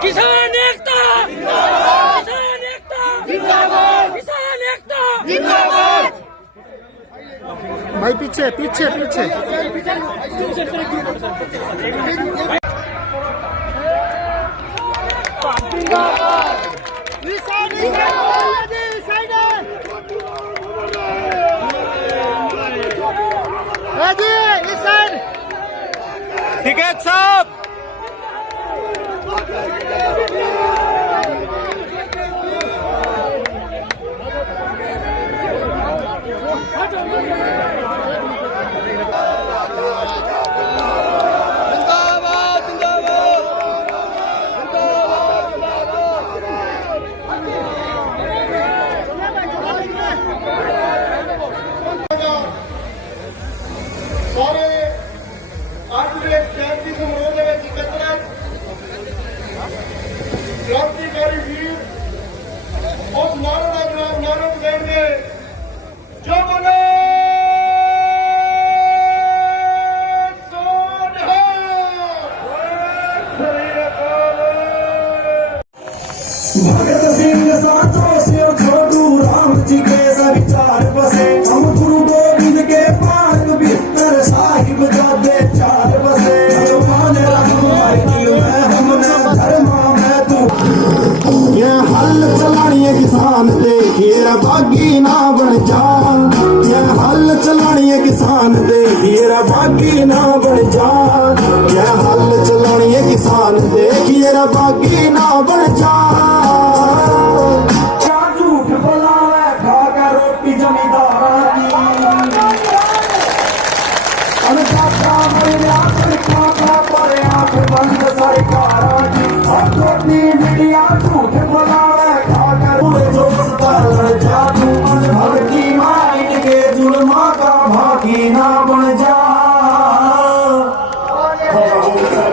किसान एकता, किसान एकता जिंदाबाद, किसान एकता जिंदाबाद। भाई पीछे पीछे पीछे ठीक है साहब। क्रांतिकारी वीर उस नारद देंगे जो बने भगत सिंह साचो से छोटू राम जी के विचार बसे हम गुरु गोविंद के पाक भीतर साहिब जादे चार बसे भगवान हमारे दिल में हमने धर्मा में तू ये हल चलानी है किसान देखिए बागी ना बन जा, ये हल चलानी है किसान देखिए बागी ना बन जा, ये हल चलानी है किसान देखिए बागी ना बन जा। क्या झूठ बोलावे खाकर रोटी जमींदारा की अनजाता मेरा सरकार पर आंख बंद सरकारा की और छोटी मीडिया झूठ बोलावे खाकर पूरे जोश पर जा तू भगती माइन के जुल्मा का भागी ना बन जा।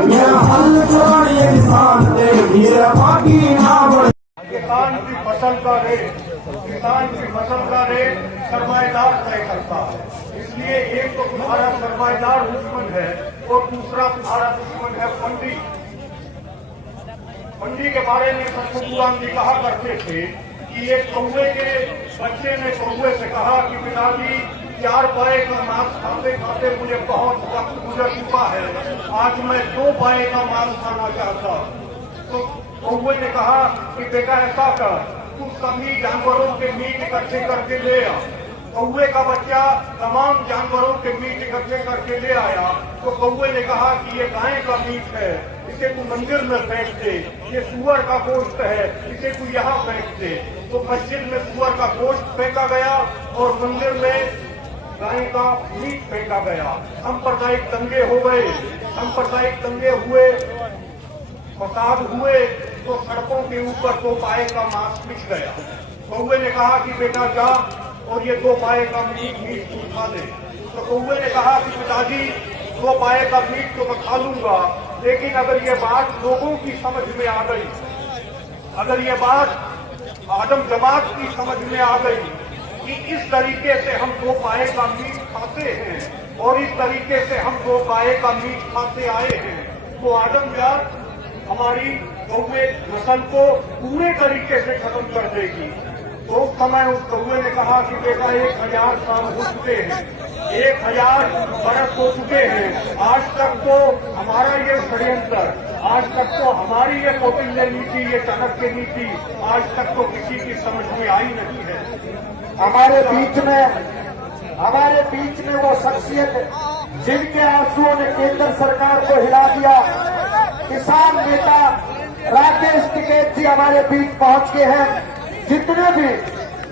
ये हल चलानी है किसान देखिए भागी ना बन। किसान की फसल का रेट सरमाएदार तय करता है, इसलिए एक तो तुम्हारा सरमाएदार दुश्मन है और दूसरा तुम्हारा दुश्मन है मंडी। मंडी के बारे में सतपुराण जी कहा करते थे कि एक कौवे के बच्चे ने कौवे से कहा कि पिताजी 4 पाए का मांस खाते खाते मुझे बहुत वक्त गुजर चुका है, आज मैं 2 पाए का मांस खाना चाहता हूँ। तो कौवे ने कहा कि बेटा ऐसा कर, तू सभी जानवरों के मीट इकट्ठे करके ले आ। कौवे का बच्चा तमाम जानवरों के मीट इकट्ठे करके ले आया। तो कौवे ने कहा कि ये गाय का मीट है, इसे तू मंदिर में फेंक दे। ये सुअर का गोश्त है, इसे तू यहाँ फेंक दे। तो मस्जिद में सुअर का गोश्त फेंका गया और मंदिर में गाय का मीट फेंका गया। सांप्रदायिक दंगे हो गए, सांप्रदायिक दंगे हुए, फसाद हुए, तो सड़कों के ऊपर 2 पाए का मांस बिछ गया। कौवे ने कहा कि बेटा जा और ये 2 पाए का मीट तू खा ले। तो कौवे ने कहा कि पिताजी 2 पाए का मीट तो मैं खा लूंगा, लेकिन अगर ये बात लोगों की समझ में आ गई, अगर ये बात आदम जमात की समझ में आ गई कि इस तरीके से हम 2 पाए का मीट खाते हैं और इस तरीके से हम 2 पाए का मीट खाते आए हैं, तो आदम जात हमारी कौवे नस्ल को पूरे तरीके से खत्म कर देगी। तो उस समय उस कौवे ने कहा कि बेटा 1000 साल हो चुके हैं, 1000 बरस हो चुके हैं, आज तक तो हमारा ये षड्यंत्र, आज तक तो हमारी ये कौटिल्य नीति, ये चाणक्य नीति आज तक तो किसी की समझ में आई नहीं है। हमारे बीच में वो शख्सियत जिनके आंसुओं ने केंद्र सरकार को हिला दिया, किसान नेता राकेश टिकैत जी हमारे बीच पहुंच के हैं। जितने भी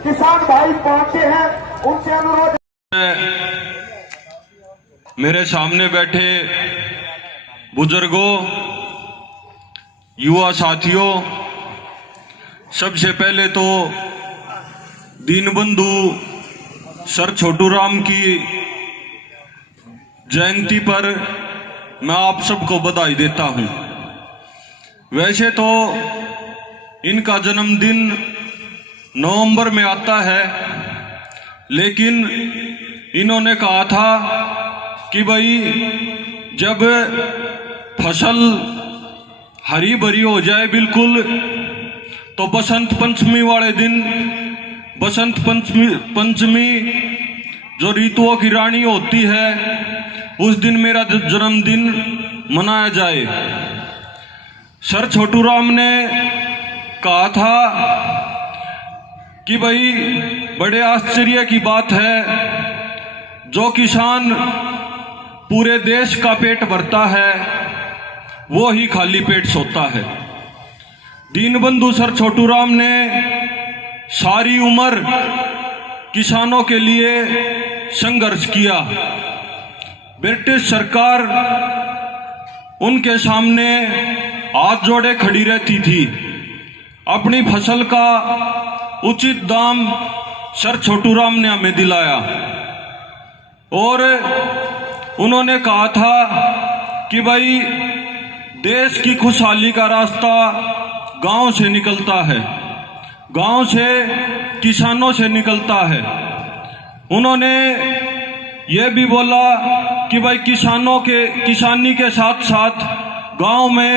किसान भाई पहुंचे हैं उनसे अनुरोध, मेरे सामने बैठे बुजुर्गों, युवा साथियों, सबसे पहले तो दीनबंधु सर छोटू राम की जयंती पर मैं आप सबको बधाई देता हूं। वैसे तो इनका जन्मदिन नवंबर में आता है, लेकिन इन्होंने कहा था कि भाई जब फसल हरी भरी हो जाए बिल्कुल, तो बसंत पंचमी वाले दिन, बसंत पंचमी जो ऋतुओं की रानी होती है, उस दिन मेरा जन्मदिन मनाया जाए। सर छोटू राम ने कहा था कि भाई बड़े आश्चर्य की बात है, जो किसान पूरे देश का पेट भरता है वो ही खाली पेट सोता है। दीनबंधु सर छोटू राम ने सारी उम्र किसानों के लिए संघर्ष किया। ब्रिटिश सरकार उनके सामने हाथ जोड़े खड़ी रहती थी। अपनी फसल का उचित दाम सर छोटू राम ने हमें दिलाया और उन्होंने कहा था कि भाई देश की खुशहाली का रास्ता गांव से निकलता है, गांव से, किसानों से निकलता है। उन्होंने ये भी बोला कि भाई किसानी के साथ साथ गांव में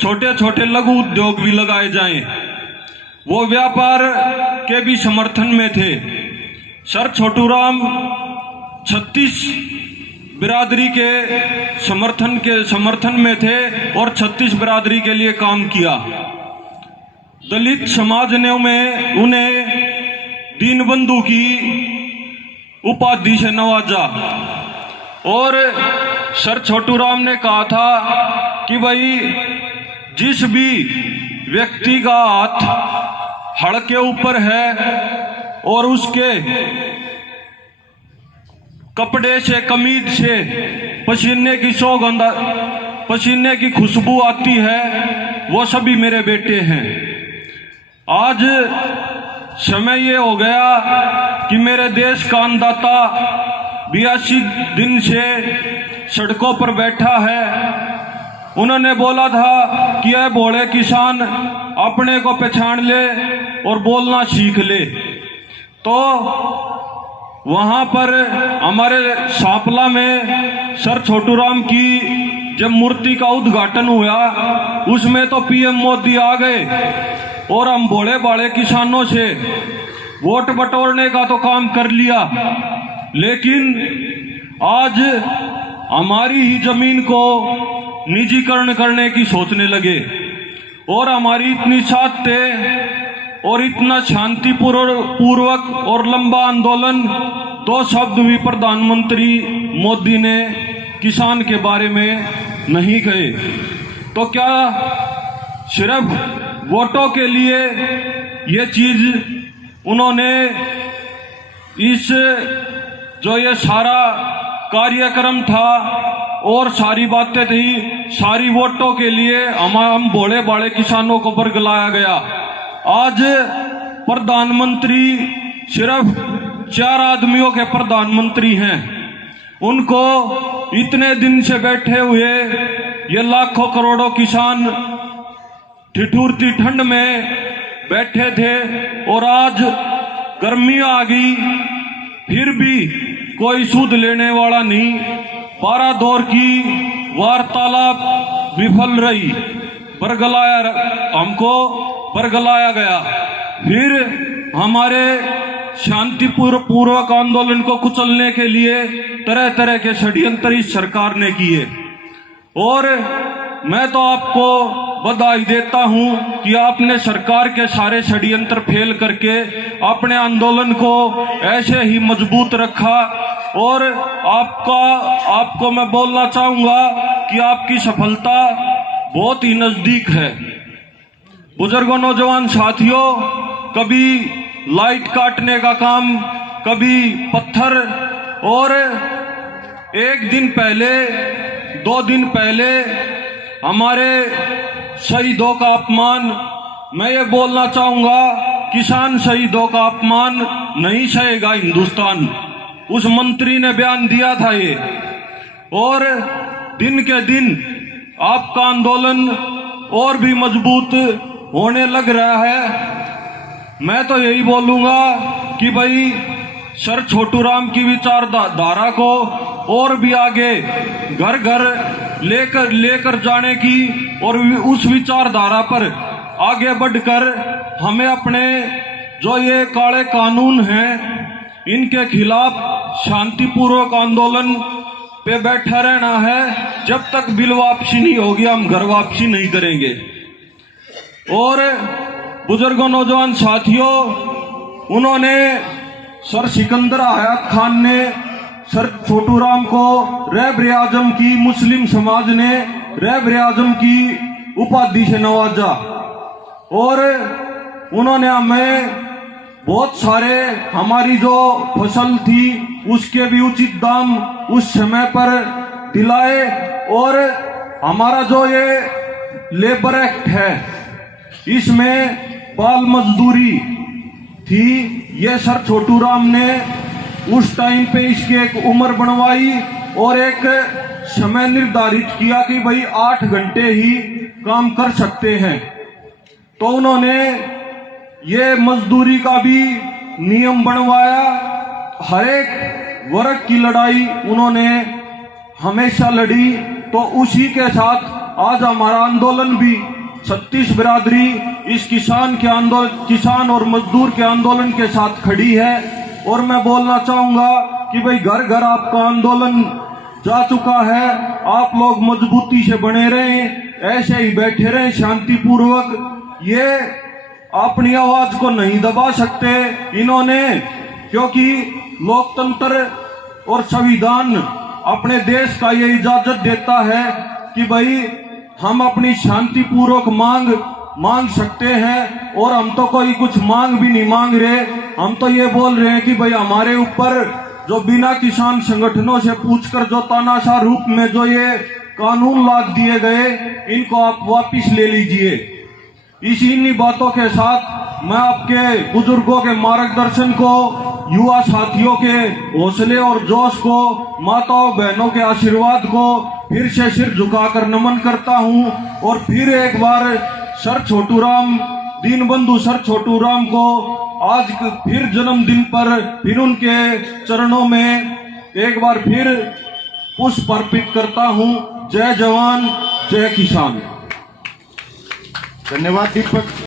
छोटे छोटे लघु उद्योग भी लगाए जाएं। वो व्यापार के भी समर्थन में थे। सर छोटू राम 36 बिरादरी के समर्थन में थे और 36 बिरादरी के लिए काम किया। दलित समाज ने उन्हें दीनबंधु की उपाधि से नवाजा और सर छोटू राम ने कहा था कि भाई जिस भी व्यक्ति का हाथ हड़ के ऊपर है और उसके कपड़े से, कमीज से पसीने की खुशबू आती है, वो सभी मेरे बेटे हैं। आज समय ये हो गया कि मेरे देश का अन्नदाता 82 दिन से सड़कों पर बैठा है। उन्होंने बोला था कि यह भोले किसान अपने को पहचान ले और बोलना सीख ले। तो वहां पर हमारे सांपला में सर छोटू राम की जब मूर्ति का उद्घाटन हुआ, उसमें तो पीएम मोदी आ गए और हम भोले भाले किसानों से वोट बटोरने का तो काम कर लिया, लेकिन आज हमारी ही जमीन को निजीकरण करने की सोचने लगे और हमारी इतनी साधते और इतना शांतिपूर्वक और लंबा आंदोलन, 2 शब्द भी प्रधानमंत्री मोदी ने किसान के बारे में नहीं कहे। तो क्या सिर्फ वोटों के लिए ये चीज उन्होंने इस जो ये सारा कार्यक्रम था और सारी बातें थी, सारी वोटों के लिए हम भोले भाले किसानों को बरगलाया गया। आज प्रधानमंत्री सिर्फ 4 आदमियों के प्रधानमंत्री हैं। उनको इतने दिन से बैठे हुए ये लाखों करोड़ों किसान ठिठुरती ठंड में बैठे थे और आज गर्मी आ गई, फिर भी कोई सूद लेने वाला नहीं। 12 दौर की वार्तालाप विफल रही, हमको बरगलाया गया। फिर हमारे शांतिपूर्वक आंदोलन को कुचलने के लिए तरह तरह के षड्यंत्र इस सरकार ने किए और मैं तो आपको बधाई देता हूं कि आपने सरकार के सारे षड्यंत्र फेल करके अपने आंदोलन को ऐसे ही मजबूत रखा और आपको मैं बोलना चाहूंगा कि आपकी सफलता बहुत ही नजदीक है। बुजुर्गों, नौजवान साथियों, कभी लाइट काटने का काम, कभी पत्थर, और 1 दिन पहले 2 दिन पहले हमारे शहीदों का अपमान, मैं ये बोलना चाहूंगा, किसान शहीदों का अपमान नहीं सहेगा हिंदुस्तान। उस मंत्री ने बयान दिया था ये, और दिन के दिन आपका आंदोलन और भी मजबूत होने लग रहा है। मैं तो यही बोलूंगा कि भाई सर छोटू राम की विचारधारा को और भी आगे घर घर लेकर जाने की और उस विचारधारा पर आगे बढ़कर हमें अपने जो ये काले कानून हैं इनके खिलाफ शांतिपूर्वक आंदोलन पे बैठा रहना है। जब तक बिल वापसी नहीं होगी हम घर वापसी नहीं करेंगे। और बुजुर्गों नौजवान साथियों, उन्होंने सर सिकंदर हयात खान ने सर छोटू राम को रहबर आजम की, मुस्लिम समाज ने रहबर आजम की उपाधि से नवाजा और उन्होंने हमें बहुत सारे हमारी जो फसल थी उसके भी उचित दाम उस समय पर दिलाए। और हमारा जो ये लेबर एक्ट है इसमें बाल मजदूरी थी, ये सर छोटू राम ने उस टाइम पे इसकी एक उम्र बनवाई और एक समय निर्धारित किया कि भाई 8 घंटे ही काम कर सकते हैं। तो उन्होंने ये मजदूरी का भी नियम बनवाया। हर एक वर्ग की लड़ाई उन्होंने हमेशा लड़ी। तो उसी के साथ आज हमारा आंदोलन भी 36 बिरादरी इस किसान और मजदूर के आंदोलन के साथ खड़ी है। और मैं बोलना चाहूंगा कि भाई घर घर आपका आंदोलन जा चुका है, आप लोग मजबूती से बने रहें, ऐसे ही बैठे रहें शांतिपूर्वक। ये अपनी आवाज को नहीं दबा सकते इन्होंने, क्योंकि लोकतंत्र और संविधान अपने देश का ये इजाजत देता है कि भाई हम अपनी शांतिपूर्वक मांग सकते हैं। और हम तो कोई कुछ मांग भी नहीं मांग रहे, हम तो ये बोल रहे हैं कि भाई हमारे ऊपर जो बिना किसान संगठनों से पूछकर जो तानाशाह रूप में जो ये कानून लाद दिए गए, इनको आप वापिस ले लीजिए। इन्हीं बातों के साथ मैं आपके बुजुर्गों के मार्गदर्शन को, युवा साथियों के हौसले और जोश को, माताओं बहनों के आशीर्वाद को फिर से सिर झुकाकर नमन करता हूं। और फिर एक बार सर छोटू राम, दीनबंधु सर छोटू राम को आज फिर जन्मदिन पर फिर उनके चरणों में एक बार फिर पुष्प अर्पित करता हूं। जय जवान जय किसान। धन्यवाद दीपक।